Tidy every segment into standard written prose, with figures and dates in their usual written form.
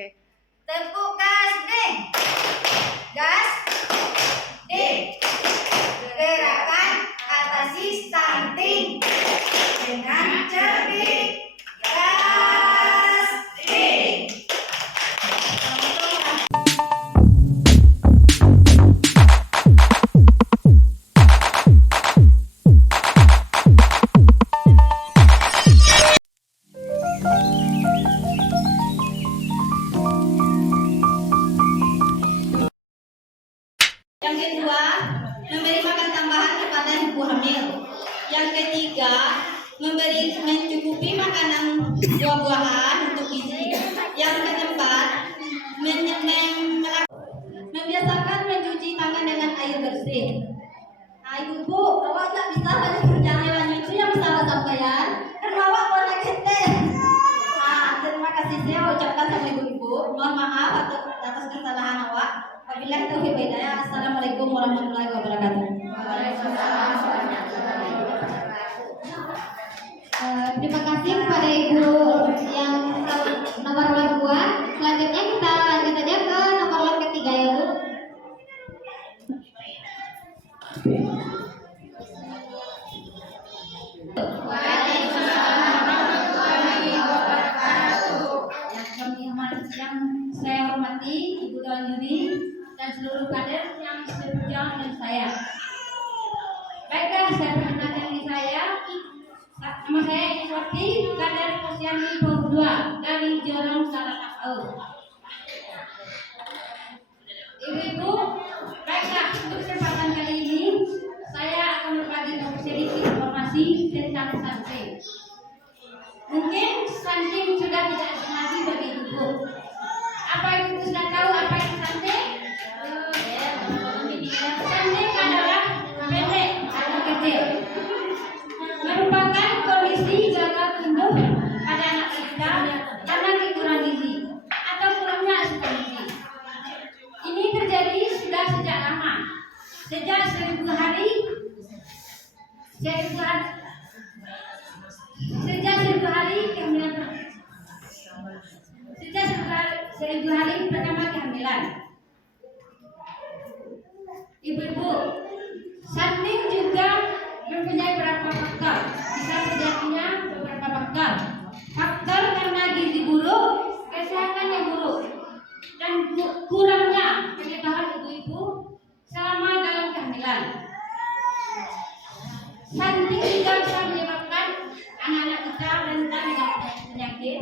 Oke. Tepuk gas, ding. Gas, ding. Gerakan atasi stunting dengan cerdik. Gas, ding. Yang kedua, memberi makan tambahan kepada ibu hamil. Yang ketiga, mencukupi makanan buah-buahan untuk gizi. Yang keempat, membiasakan mencuci tangan dengan air bersih. Nah, ibu, awak tak bisa banyak perjalanan nyuci yang salah sampean, karena awak warna gede. Nah, terima kasih saya ucapkan sama ibu-ibu. Mohon maaf atas kesalahan awak. Wabillahi taufiq wal hidayah. Assalamualaikum warahmatullahi wabarakatuh. Waalaikumsalam warahmatullahi wabarakatuh. Terima kasih kepada ibu yang nomor lot 2. Selanjutnya kita lanjut aja ke nomor lot ketiga ya Bu. Waalaikumsalam warahmatullahi wabarakatuh. Yang saya hormati Ibu Tuan Yudi dan seluruh kader yang seberjauh dengan saya. Baiklah, saya perkenalkan diri saya. Nama saya Iswati, kader Posyandu 22 dari Jorong Saratapau. Ibu-ibu, baiklah, untuk kesempatan kali ini saya akan berbagi sedikit informasi tentang stunting. Mungkin stunting sudah tidak asing lagi bagi ibu. Apa ibu sudah tahu apa itu stunting? Stunting adalah pendek atau kecil. Merupakan kondisi gagal tumbuh pada anak balita karena kekurangan gizi atau kurangnya asupan gizi. Ini terjadi sudah sejak lama, sejak 1000 hari kehamilan, sejak 1000 hari pertama kehamilan. Ibu-ibu, stunting juga mempunyai beberapa faktor. Bisa terjadinya beberapa faktor. Faktor karena gizi buruk, kesehatan yang buruk, dan kurangnya pengetahuan ibu-ibu selama dalam kehamilan. Stunting juga bisa menyebabkan anak-anak kita rentan dengan penyakit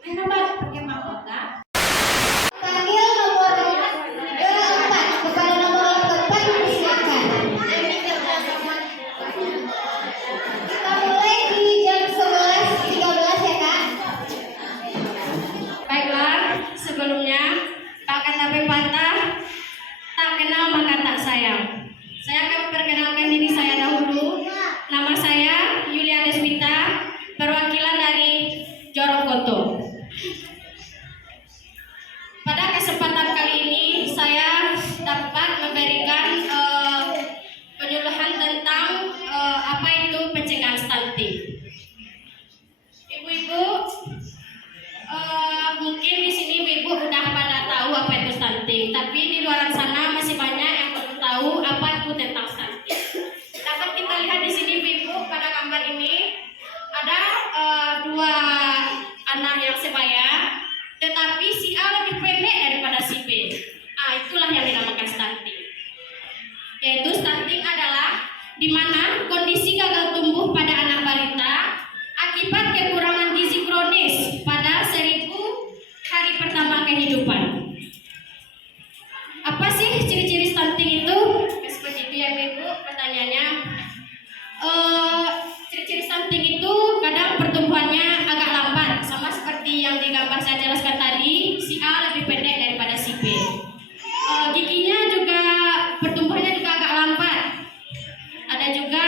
menghambat perkembangan otak. Panggil nomor 4 kepada nomor lot keempat, silakan. Kita mulai di jam 11.13 ya Kak. Baiklah, sebelumnya Pak Katapi Patah tak kenal maka tak sayang. Saya akan memperkenalkan diri saya dahulu. Nama saya Yulia Deswita, perwakilan dari Jorongkoto. Pada kesempatan kali ini saya dapat memberikan penyuluhan tentang apa itu pencegahan stunting. Ibu-ibu, mungkin di sini ibu udah pada tahu apa itu stunting, tapi di luar sana masih banyak yang belum tahu apa itu tentang stunting. Dapat kita lihat di sini ibu pada gambar ini ada dua anak yang sebaya, tetapi si A lebih pendek daripada si B. Itulah yang dinamakan stunting. Yaitu stunting adalah di mana kondisi gagal tumbuh pada anak balita akibat kekurangan gizi kronis pada 1000 hari pertama kehidupan. Apa sih ciri-ciri stunting itu? Seperti itu ya ibu, pertanyaannya. Ciri-ciri stunting itu kadang pertumbuhannya agak lambat, sama seperti yang di gambar saya jelaskan tadi. Si A lebih pendek daripada si B. Giginya juga pertumbuhannya juga agak lambat. Ada juga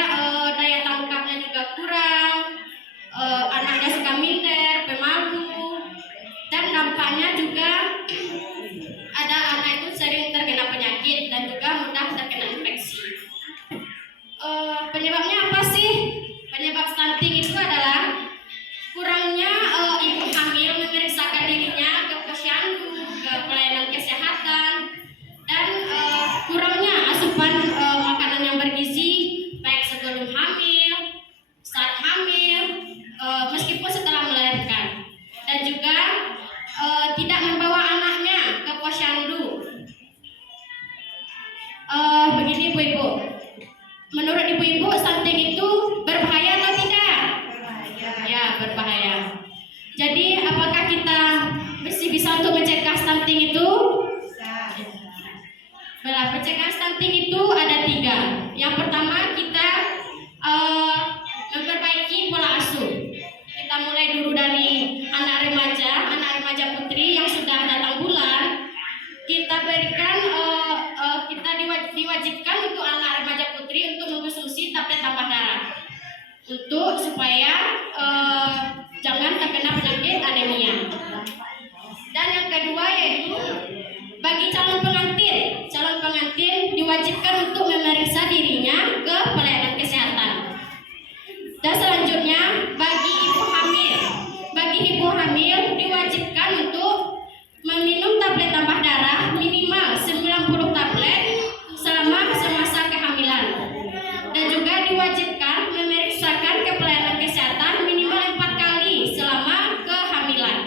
daya tangkapnya juga kurang. Anaknya suka minder, pemalu, dan nampaknya juga tidak membawa anaknya ke posyandu. Begini ibu-ibu, menurut ibu-ibu stunting itu berbahaya atau tidak? Ya, berbahaya. Jadi apakah kita masih bisa untuk mencegah stunting itu? Mencegah stunting itu ada 3. Yang pertama kita memperbaiki pola asuh. Kita mulai dulu dari anak remaja putri yang sudah datang bulan. Kita berikan, kita diwajibkan untuk anak remaja putri untuk mengkonsumsi tablet tambah darah untuk supaya jangan terkena penyakit anemia. Dan yang kedua yaitu bagi calon pengantin diwajibkan untuk memeriksa dirinya ke pelayanan kesehatan. Dan selanjutnya bagi ibu hamil diwajibkan untuk meminum tablet tambah darah minimal 90 tablet selama semasa kehamilan. Dan juga diwajibkan memeriksakan ke pelayanan kesehatan minimal 4 kali selama kehamilan.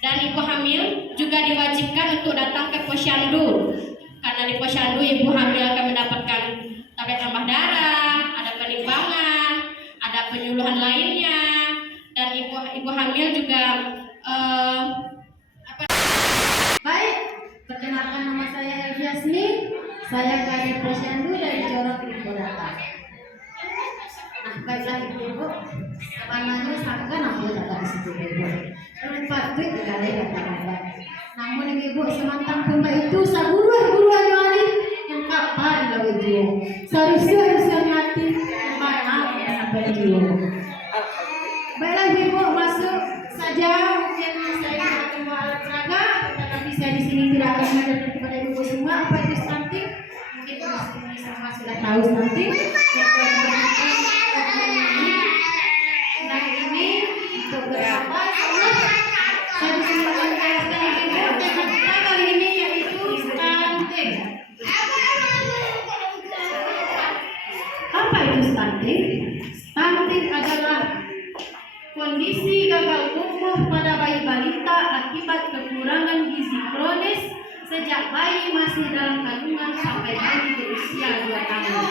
Dan ibu hamil juga diwajibkan untuk datang ke posyandu. Karena di posyandu ibu hamil akan mendapatkan tablet tambah darah, ada penimbangan, ada penyuluhan lainnya, dan ibu hamil juga Baik, perkenalkan nama saya Elviasni. Saya kader posyandu dari Jorok Ibu-Data. Nah, baiklah ibu-ibu, sebenarnya sangka namun datang di situ ibu. Patut dikali kata-kata. Namun ibu semantang pun itu saguru hari yang kapal di laut itu. Seharusnya mati mana sampai itu. Baiklah ibu masuk saja. Mungkin saya akan bawa alat peraga, tetapi saya di sini tidak akan mengajarkan kepada ibu semua apa itu stunting. Mungkin di sini semua sudah tahu stunting. Nah ini untuk berapa? Saya di sini akan menjelaskan ibu tema kita kali ini yaitu stunting. Apa itu stunting? Stunting adalah kondisi gagal tumbuh pada bayi balita akibat kekurangan gizi kronis sejak bayi masih dalam kandungan sampai bayi berusia 2 tahun.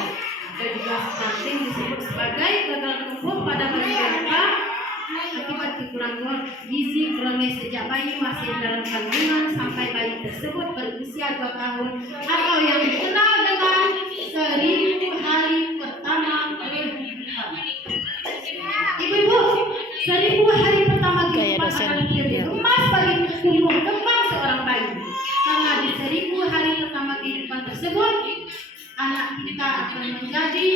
Dan juga stunting disebut sebagai gagal tumbuh pada bayi balita akibat kekurangan gizi kronis sejak bayi masih dalam kandungan sampai bayi tersebut berusia 2 tahun atau yang dikenal dengan 1000 hari pertama kehidupan. Ibu-ibu, 1000 hari pertama kehidupan akan menjadi emas bagi tumbuh kembang seorang bayi. Karena di 1000 hari pertama kehidupan tersebut, anak kita akan menjadi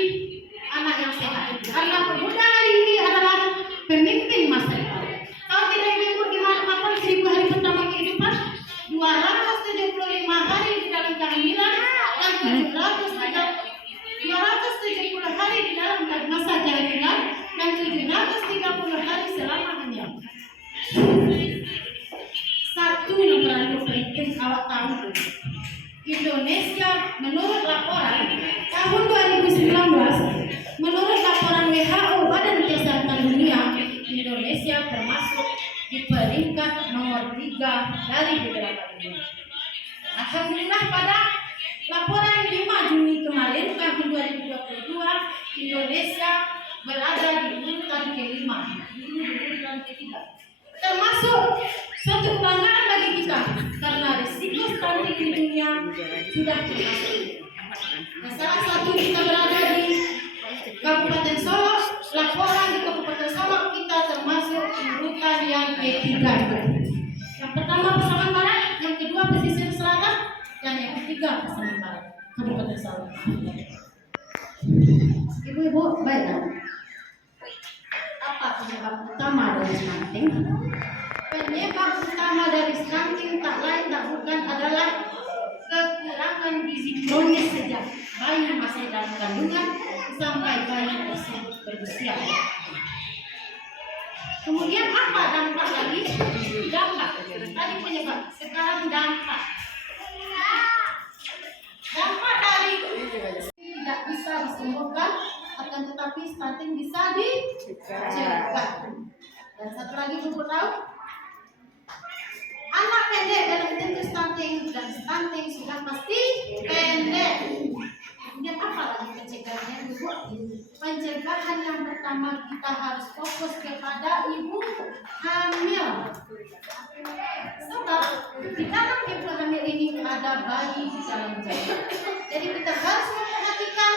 anak yang sehat. Karena pemuda hari ini adalah pemimpin masa depan. Kalau tidak ibu di mana 1000 hari pertama kehidupan, 275 hari di dalam kehamilan dan 270 hari di dalam masa jahiliah dan 730 hari selama hamil. Satu nomor penting awak tahu. Indonesia menurut laporan tahun 2019, menurut laporan WHO Badan Kesehatan Dunia, Indonesia termasuk di peringkat nomor 3 dari beberapa dunia. Alhamdulillah pada laporan 5 Juni kemarin tahun 2022, Indonesia berada di urutan ke-5, di urutan ke-3. Termasuk suatu kebanggaan bagi kita karena risiko stunting di dunia sudah termasuk. Nah, salah satu kita berada di Kabupaten Solo, laporan di Kabupaten Solo kita termasuk urutan yang ke-3. Yang pertama Pasaman Barat, yang kedua pesisir selatan, dan yang ketiga Pasaman Barat, Kabupaten Solo. Ibu-ibu, baiklah. Apa penyebab utama dari stunting? Penyebab utama dari stunting tak lain tak bukan adalah kekurangan gizi kronis sejak bayi masih dalam kandungan sampai bayi tersebut berusia. Kemudian apa dampak lagi? Dampak. Tadi penyebab, sekarang dampak. Dampak dari tidak bisa disembuhkan, akan tetapi stunting bisa dicegah. Dan satu lagi ibu tahu, anak sudah pasti pendek. Kemudian apa lagi pencegahannya Ibu? Pencegahan yang pertama kita harus fokus kepada ibu hamil. Sebab di dalam ibu hamil ini ada bayi di dalam janin. Jadi kita harus memperhatikan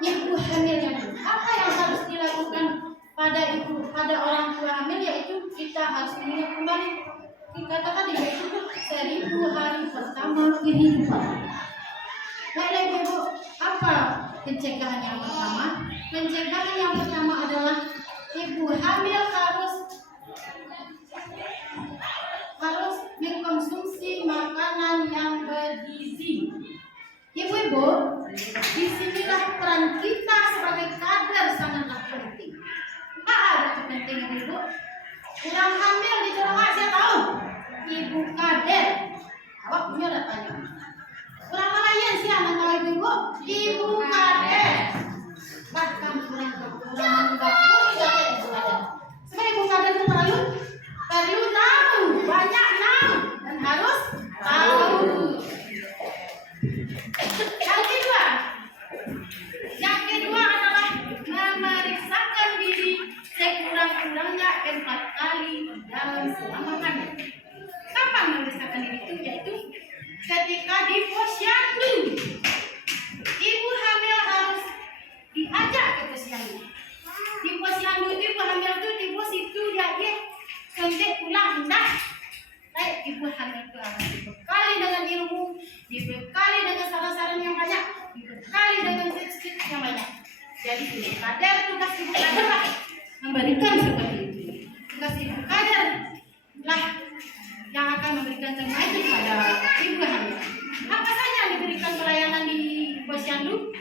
ibu hamilnya dulu. Apa yang harus dilakukan pada orang tua hamil, yaitu kita harus mengingat kembali dikata tadi, yaitu 1000 hari pertama kehidupan. Baiklah Ibu, apa pencegahan yang pertama? Pencegahan yang pertama adalah ibu hamil harus mengkonsumsi makanan yang bergizi. Ibu-ibu, disinilah peran kita sebagai kader sangatlah penting. Apa ada penting Ibu? Orang hamil di Jawa saya tahu. Ibu kader. Awak punya datanya. Orang lain sih anak tahu Ibu. Ibu kader. Bahkan orang enggak punya ibu kader. Sebagai ibu kader itu perlu tahu, banyak tahu dan harus tahu. Yang kedua adalah memeriksakan diri sekurang-kurangnya 4 kali dalam selama hamil. Kapan memeriksakan diri itu? Yaitu ketika di posyandu. Ibu hamil harus diajak ke posyandu. Di posyandu itu ibu hamil itu di pos itu dia sampai pulang dah. Baik, ibu hamil itu harus dibekali dengan ilmu, dibekali dengan saran-saran yang banyak, dibekali dengan tips-tips yang banyak. Jadi ibu kader, tugas ibu kader lah memberikan seperti itu. Tugas ibu kader lah yang akan memberikan terbaik pada ibu hamil. Apa saja yang diberikan pelayanan di posyandu?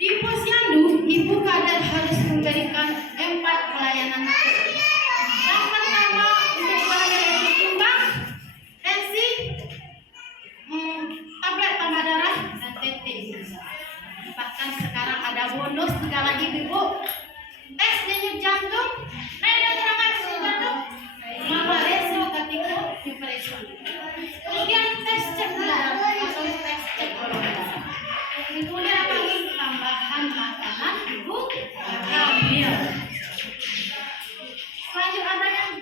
Di posyandu, ibu kader harus memberikan 4 pelayanan. Yang pertama, untuk ibu hamil yaitu timbang, tensi, tablet tambah darah, dan TT. Bahkan sekarang ada bonus 3 lagi Ibu. Tes denyut jantung, radioterapis jantung, mama resio ketika depresi. Kemudian tes cek darah atau tes cek golongan darah. Kemudian apa lagi? Tambahan makanan ibu hamil.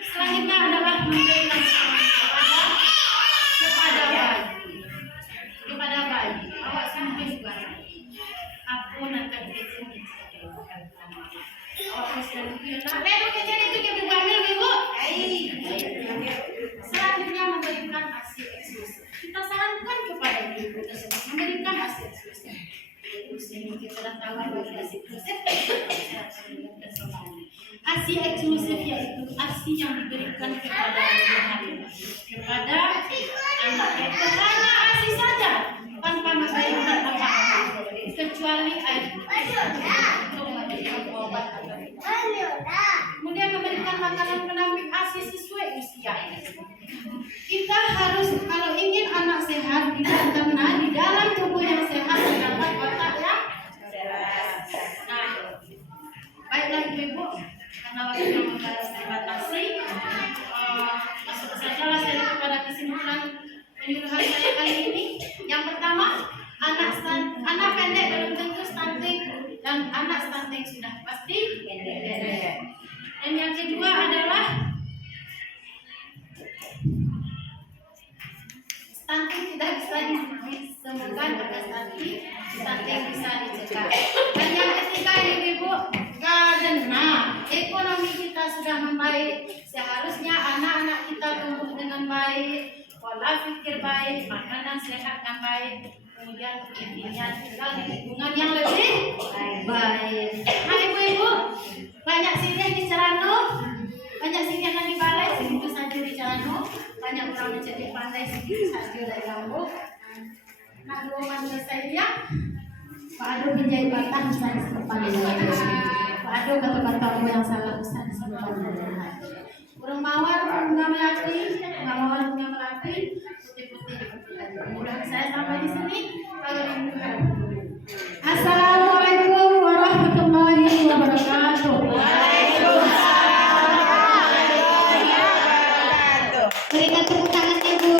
Selanjutnya adalah memberikan kepada bayi. Awak sampai juga. Aku nak kecil. Awak kecil itu. Nah, ibu kecil itu ibu hamil ibu. Selanjutnya memberikan ASI eksklusif. Kita sarankan kepada ibu tersebut memberikan ASI eksklusif. Sehingga kita sudah tahu bahwa ASI eksklusif. ASI eksklusif yaitu ASI yang diberikan kepada ibu hamil, kepada anak itu hanya ASI saja tanpa memberikan apa-apa kecuali air untuk memberikan obat. Kemudian memberikan makanan pendamping ASI sesuai usia. Kita harus kalau ingin anak sehat karena di dalam tubuh yang sehat terdapat otak yang sehat. Nah, baiklah ibu, karena waktu yang terbatasi, masuk sajalah saya kepada kesimpulan penyuluhan saya kali ini. Yang pertama, anak pendek belum tentu stunting dan anak stunting sudah pasti pendek. Dan yang kedua adalah stunting tidak bisa disembuhkan, maka stunting bisa dicegah. Dan yang ketiga ibu, karena ekonomi kita sudah membaik, seharusnya anak-anak kita tumbuh dengan baik, pola pikir baik, makanan sehat yang baik, kemudian intinya tinggal di lingkungan yang lebih baik. Nah ibu-ibu, banyak sirih di Cerano, banyak sirih yang di balai, segitu saja di Cerano, banyak orang menjadi pandai, segitu saja dari Lombok. Nah dua manusia saya, Pak Ado menjadi batang saya sepandai lagi. Pak Ado kata-kata yang salah besar sepandai. Burung mawar bunga melati, putih-putih. Mudah saya sampai di sini. Assalamualaikum warahmatullahi wabarakatuh. Berikan tepuk tangan ibu.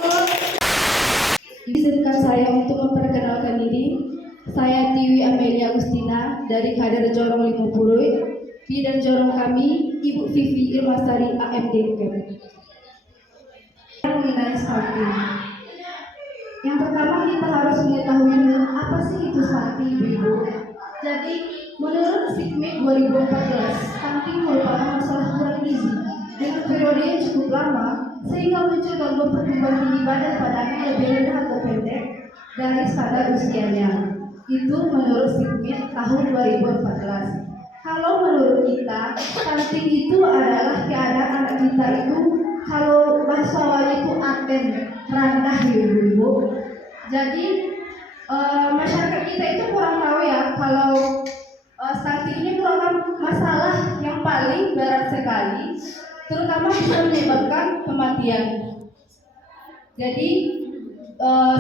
Izinkan saya saya untuk memperkenalkan diri. Saya Tiwi Amelia Agustina dari Kader Jorong Limupurui. Bidan Jorong kami Ibu Vivi Irmasari AMD UGM. Mengenai stunting. Yang pertama kita harus mengetahui apa sih itu stunting, Ibu. Jadi menurut SIGMED 2014, stunting merupakan masalah kurang gizi dengan periode yang cukup lama sehingga muncul gangguan pertumbuhan tinggi badan pada anak yang lebih rendah atau pendek dari standar usianya. Itu menurut SIGMED tahun 2014. Kalau menurut kita, stunting itu adalah keadaan anak kita itu kalau bahasa awalnya itu aten, rendah ya Ibu. Jadi masyarakat kita itu kurang tahu ya kalau stunting ini merupakan masalah yang paling berat sekali, terutama bisa menyebabkan kematian. Jadi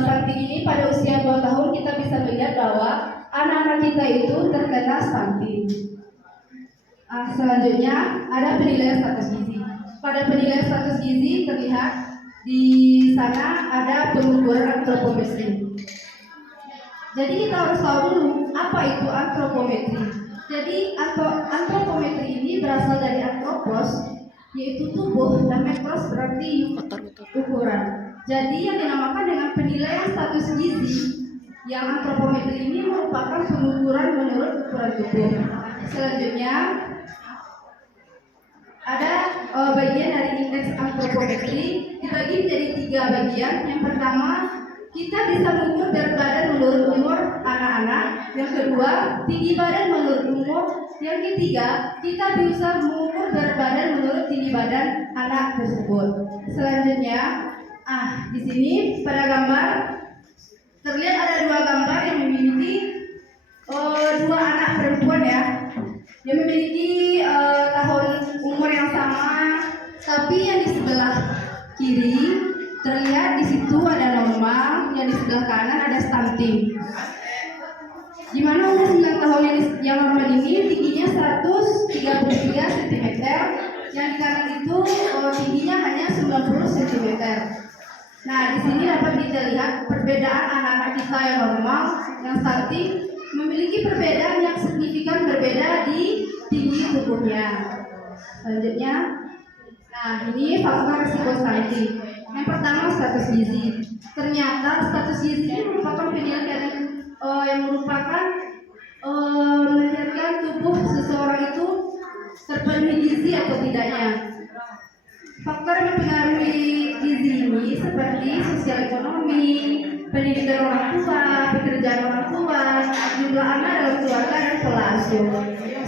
stunting ini pada usia 2 tahun kita bisa melihat bahwa anak-anak kita itu terkena stunting. Selanjutnya ada penilaian status gizi. Pada penilaian status gizi terlihat di sana ada pengukuran antropometri. Jadi kita harus tahu dulu apa itu antropometri. Jadi antropometri ini berasal dari antropos, yaitu tubuh, dan metros berarti ukuran. Jadi yang dinamakan dengan penilaian status gizi, yang antropometri ini merupakan pengukuran menurut ukuran tubuh. Selanjutnya ada bagian dari indeks antropometri dibagi menjadi 3 bagian. Yang pertama, kita bisa mengukur berat badan menurut umur anak-anak. Yang kedua, tinggi badan menurut umur. Yang ketiga, kita bisa mengukur berat badan menurut tinggi badan anak tersebut. Selanjutnya, di sini pada gambar terlihat ada 2 gambar yang memiliki 2 anak perempuan ya, yang memiliki tahun umur yang sama, tapi yang di sebelah kiri terlihat di situ ada normal, yang di sebelah kanan ada stunting. Di mana umur 9 tahun yang normal ini tingginya 133 cm, yang di kanan itu tingginya hanya 90 cm. Nah, di sini dapat kita lihat perbedaan anak-anak kita yang normal, yang stunting memiliki perbedaan yang signifikan berbeda di tinggi tubuhnya. Selanjutnya, ini faktor risiko stunting. Yang pertama, status gizi. Ternyata status gizi ini merupakan penilaian yang merupakan melihatkan tubuh seseorang itu terpenuhi gizi atau tidaknya. Faktor yang mempengaruhi gizi ini seperti sosial ekonomi, pendidikan orang tua, pekerjaan orang tua, jumlah anak dalam keluarga, dan pola asuh.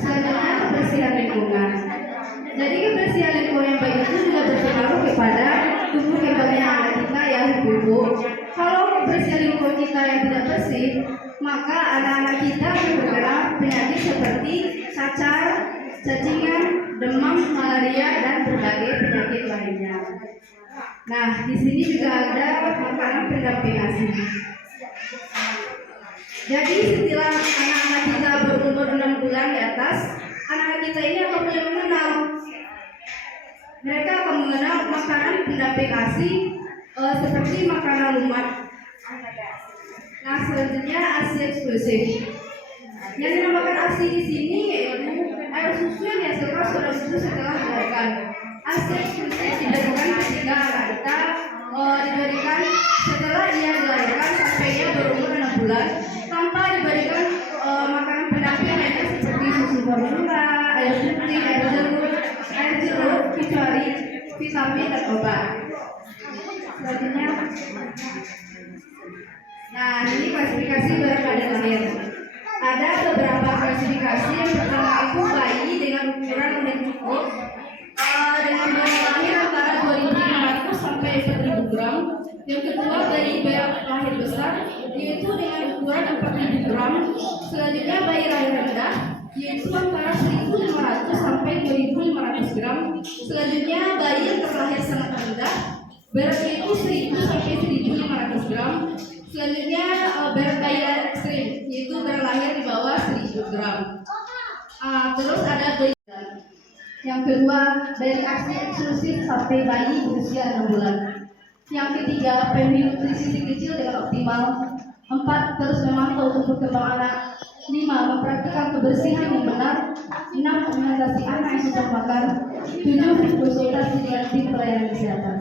Selanjutnya, kebersihan lingkungan. Jadi kebersihan lingkungan yang baik itu juga berpengaruh kepada tumbuh kembangnya anak kita ya Ibu. Kalau kebersihan lingkungan kita yang tidak bersih, maka anak-anak kita akan terkena penyakit seperti cacar, cacingan, demam, malaria, dan berbagai penyakit lainnya. Nah, di sini juga ada makanan pendamping ASI. Jadi setelah anak-anak kita berumur 6 bulan di atas, anak-anak kita ini akan mulai mengenal. Mereka akan mengenal makanan pendamping ASI seperti makanan lumat. Nah, selanjutnya ASI eksklusif. Yang dinamakan ASI di sini yaitu air susu yang dihasilkan saudara susu setelah dilahirkan. ASI eksklusif diberikan ketika anak kita diberikan setelah ia dilahirkan sampai ia berumur 6 bulan tanpa diberikan makanan pendamping lainnya seperti susu formula, air putih, air jeruk, kecuali vitamin dan obat. Selanjutnya, ini klasifikasi berat badan lahir. Ada beberapa klasifikasi. Yang pertama itu bayi dengan ukuran yang cukup dengan berat lahir antara 2.500 sampai 4.000 gram. Yang kedua, bayi berat lahir besar yaitu dengan ukuran 4.000 gram. Selanjutnya, bayi lahir rendah yaitu antara 1.500 sampai 2.500 gram. Selanjutnya, bayi yang terlahir sangat rendah beratnya itu 1.000 sampai 1.500 gram. Selanjutnya, berat bayi ekstrim yaitu berat lahir di bawah 1.000 gram. Terus ada bayi. Yang kedua, dari ASI eksklusif sampai bayi berusia 6 bulan. Yang ketiga, penuhi nutrisi si kecil dengan optimal. 4. Terus memantau tumbuh kembang anak. 5. Mempraktikkan kebersihan yang benar. 6. Mengatasi anak yang susah makan. 7. Konsultasi dengan tim pelayanan kesehatan.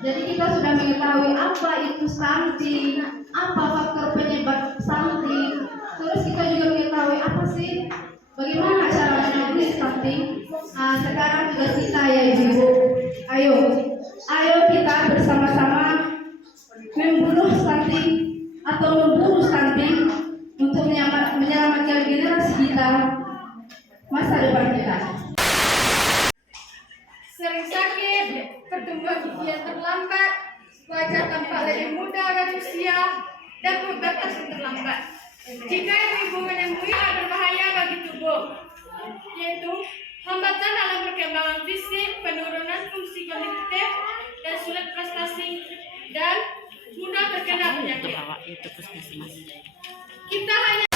Jadi kita sudah mengetahui apa itu stunting, apa faktor penyebab stunting. Terus kita juga mengetahui apa sih bagaimana cara menangani stunting. Nah, sekarang tugas kita ya ibu-ibu. Ayo kita bersama-sama membunuh stunting atau membunuh stunting untuk menyelamatkan generasi kita, masa depan kita. Sering sakit, pertumbuhan gigi yang terlambat, wajah tampak lebih muda dari usia, dan pubertas yang terlambat. Jika ibu-ibu menemui hal berbahaya bagi tubuh, yaitu hambatan dalam perkembangan fisik, penurunan fungsi kognitif, dan sulit prestasi, dan mudah terkena penyakit. Kita hanya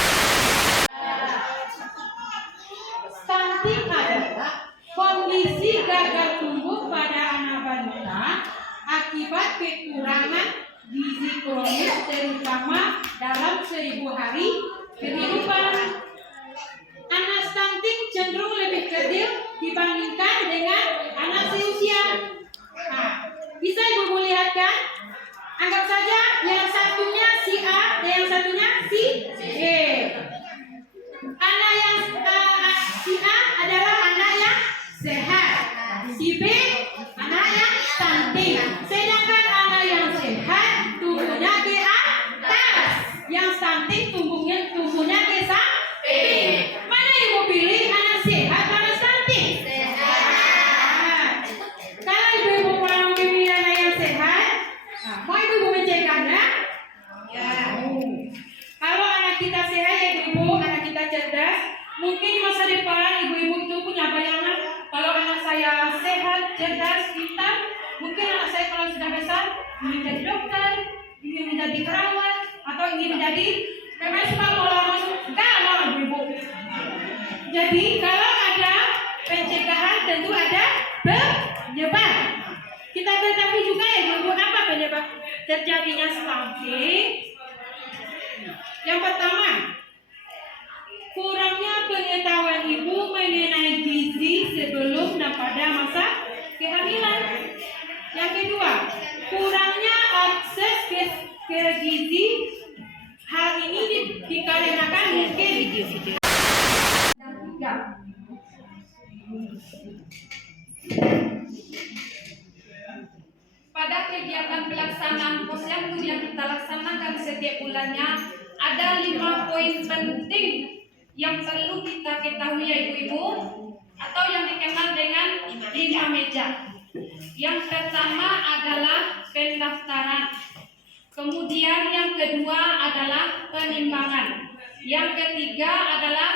Stunting adalah kondisi gagal tumbuh pada anak balita akibat kekurangan gizi kronis terutama dalam 1000 hari kehidupan. Anak stunting cenderung lebih kerdil dibandingkan dengan anak seusia. Nah, bisa ibu lihat kan? Anggap saja yang satunya si A dan yang satunya si B. Anak yang si A adalah anak yang sehat, si B anak yang stunting. Sedangkan anak yang sehat tumbuhnya ke atas, yang stunting tumbuhnya ke samping. Mana ibu pilih, anak sehat atau anak stunting? Sehat. Kalau ibu mau pilih anak yang sehat, mau ibu mencegahnya? Ya. Kalau anak kita sehat ya ibu, anak kita cerdas, mungkin di masa depan ibu-ibu itu punya bayangan kalau anak saya sehat, cerdas, pintar, mungkin anak saya kalau sudah besar ingin menjadi dokter, ingin menjadi perawat, atau ingin menjadi memang suka pola masuk dalam ibu-ibu. Jadi kalau ada pencegahan tentu ada penyebab. Kita ketahui juga ya ibu apa penyebab terjadinya stunting. Yang pertama, kurangnya pengetahuan ibu mengenai gizi sebelum dan pada masa kehamilan. Yang kedua, kurangnya akses ke gizi. Hal ini dikarenakan mungkin video-video. Dan tiga, pada kegiatan pelaksanaan posyandu yang kita laksanakan setiap bulannya, ada 5 poin penting yang perlu kita ketahui ya ibu-ibu, atau yang dikenal dengan 5 meja. Yang pertama adalah pendaftaran, kemudian yang kedua adalah penimbangan, yang ketiga adalah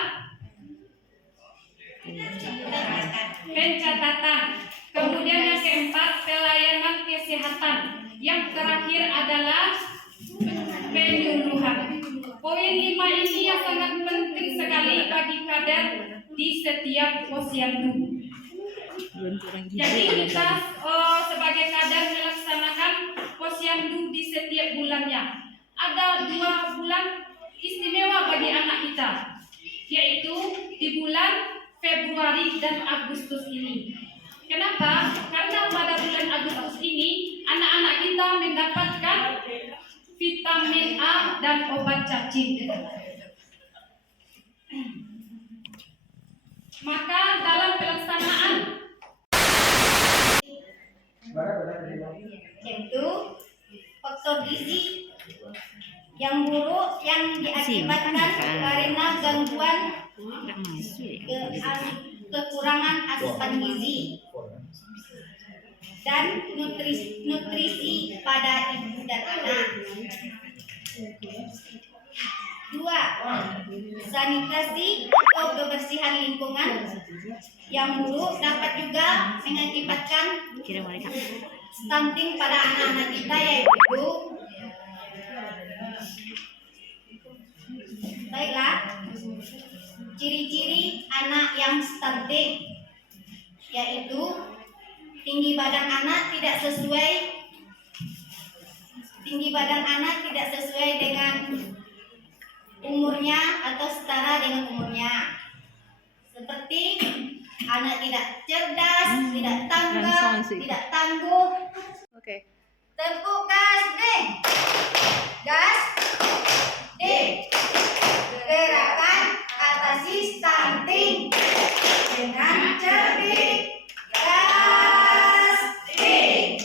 pencatatan, kemudian yang keempat pelayanan kesehatan, yang terakhir adalah penyuluhan. Poin 5 ini yang sangat penting sekali bagi kader di setiap posyandu. Jadi kita sebagai kader melaksanakan posyandu di setiap bulannya. Ada 2 bulan istimewa bagi anak kita, yaitu di bulan Februari dan Agustus ini. Kenapa? Karena pada bulan Agustus ini anak-anak kita mendapatkan vitamin A dan obat cacing. Maka dalam pelaksanaan Yaitu faktor gizi yang buruk yang diakibatkan karena gangguan kekurangan asupan gizi dan nutrisi pada ibu dan anak. 2. Sanitasi atau kebersihan lingkungan yang buruk dapat juga mengakibatkan stunting pada anak-anak kita ya ibu. Baiklah, ciri-ciri anak yang stunting yaitu tinggi badan anak tidak sesuai dengan umurnya atau setara dengan umurnya. Seperti anak tidak cerdas, tidak tanggap, tidak tangguh. Tepuk gas, ding. Gas, ding. Gerakan atasi stunting dengan cerdik. Gas, ding.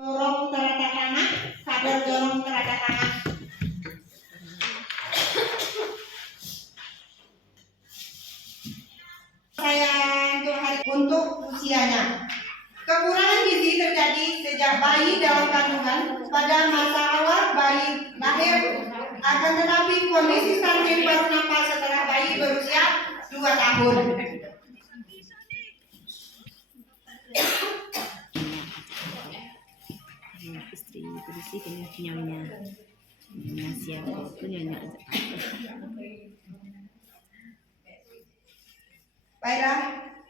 Dorong telapak tangan, sadar dorong telapak tangan. Saya untuk usianya. Kekurangan gizi terjadi sejak bayi dalam kandungan pada masa awal bayi lahir, akan tetapi kondisi stunting baru nampak setelah bayi berusia 2 tahun. Istri berisi kenyanya siapa kenyanya. Baiklah,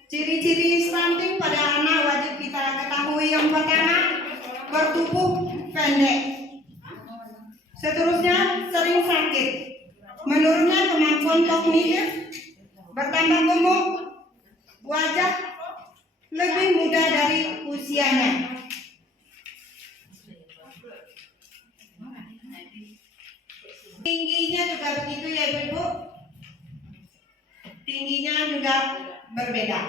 ciri-ciri stunting pada anak wajib kita ketahui. Yang pertama, bertubuh pendek. Seterusnya, sering sakit. Menurunnya kemampuan kognitif, bertambah gemuk, wajah lebih muda dari usianya. Tingginya juga begitu ya Ibu. Tingginya juga berbeda.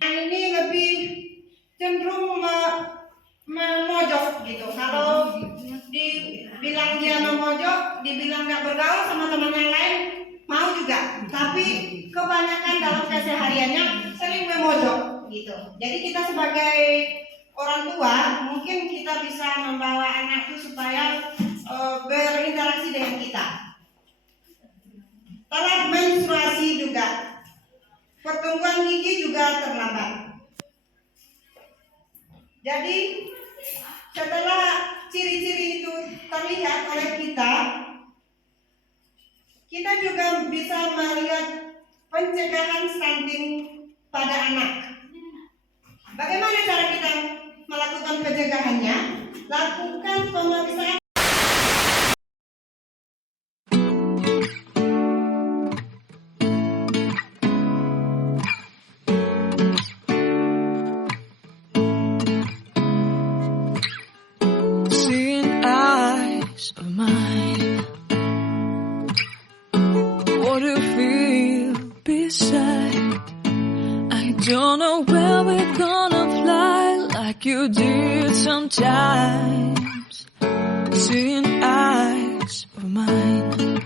Ini lebih cenderung memojok gitu. Kalau dibilang dia memojok, dibilang nggak bergaul sama teman yang lain, mau juga. Tapi kebanyakan dalam kesehariannya sering memojok gitu. Jadi kita sebagai orang tua mungkin kita bisa membawa anak itu supaya berinteraksi dengan kita. Telat menstruasi juga, pertumbuhan gigi juga terlambat. Jadi setelah ciri-ciri itu terlihat oleh kita juga bisa melihat pencegahan stunting pada anak. Bagaimana cara kita melakukan pencegahannya? Lakukan pemeriksaan. Seeing eyes of mine, what do you feel beside? I don't know where we're gonna fly like you did sometimes. Seeing eyes of mine.